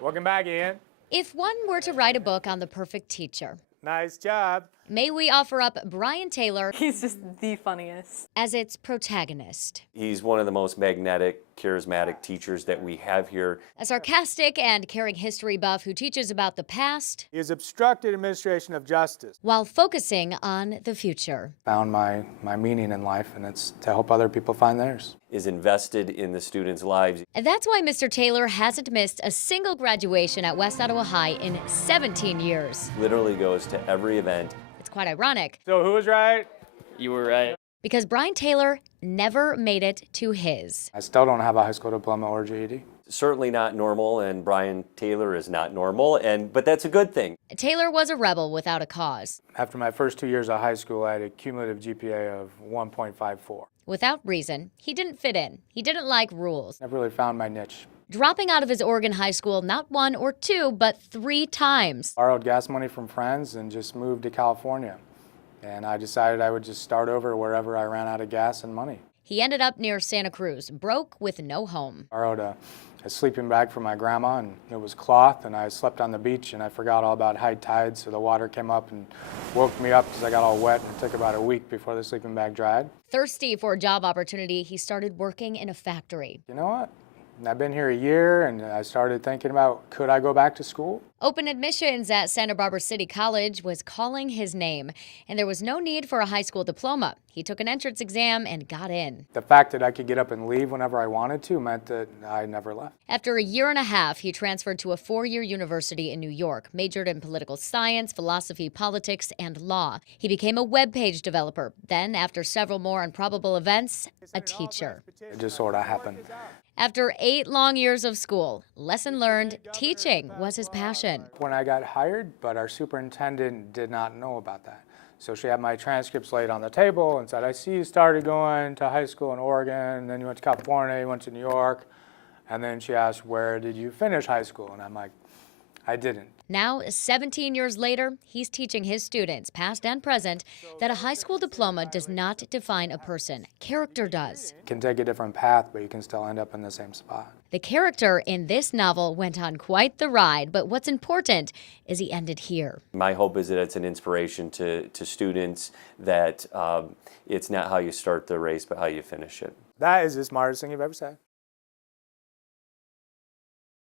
Welcome back, Ian. If one were to write a book on the perfect teacher, Nice job. may we offer up Brian Taylor He's just the funniest. as its protagonist. He's one of the most magnetic, charismatic teachers that we have here. A sarcastic and caring history buff who teaches about the past He has obstructed administration of justice. while focusing on the future. Found my meaning in life, and it's to help other people find theirs. Is invested in the students' lives. And that's why Mr. Taylor hasn't missed a single graduation at West Ottawa High in 17 years. Literally goes to every event. It's quite ironic So who was right? You were right. because Brian Taylor never made it to his. I still don't have a high school diploma or GED. Certainly not normal, and Brian Taylor is not normal, but that's a good thing. Taylor was a rebel without a cause. After my first 2 years of high school, I had a cumulative GPA of 1.54. Without reason, he didn't fit in. He didn't like rules. Never really found my niche. Dropping out of his Oregon high school not one or two, but 3 times. Borrowed gas money from friends and just moved to California. And I decided I would just start over wherever I ran out of gas and money. He ended up near Santa Cruz, broke with no home. Borrowed a sleeping bag from my grandma, and it was cloth, and I slept on the beach, and I forgot all about high tide, so the water came up and woke me up because I got all wet, and it took about a week before the sleeping bag dried. Thirsty for a job opportunity, he started working in a factory. You know what? I've been here a year, and I started thinking about, could I go back to school? Open admissions at Santa Barbara City College was calling his name, and there was no need for a high school diploma. He took an entrance exam and got in. The fact that I could get up and leave whenever I wanted to meant that I never left. After a year and a half, he transferred to a 4-year university in New York, majored in political science, philosophy, politics, and law. He became a web page developer. Then, after several more improbable events, a teacher. It just sort of happened. After 8 long years of school, lesson learned, teaching was his passion. When I got hired, but our superintendent did not know about that. So she had my transcripts laid on the table and said, I see you started going to high school in Oregon, and then you went to California, you went to New York. And then she asked, where did you finish high school? And I'm like, I didn't. Now, 17 years later, he's teaching his students, past and present, that a high school diploma does not define a person. Character does. You can take a different path, but you can still end up in the same spot. The character in this novel went on quite the ride, but what's important is he ended here. My hope is that it's an inspiration to students that it's not how you start the race, but how you finish it. That is the smartest thing you've ever said.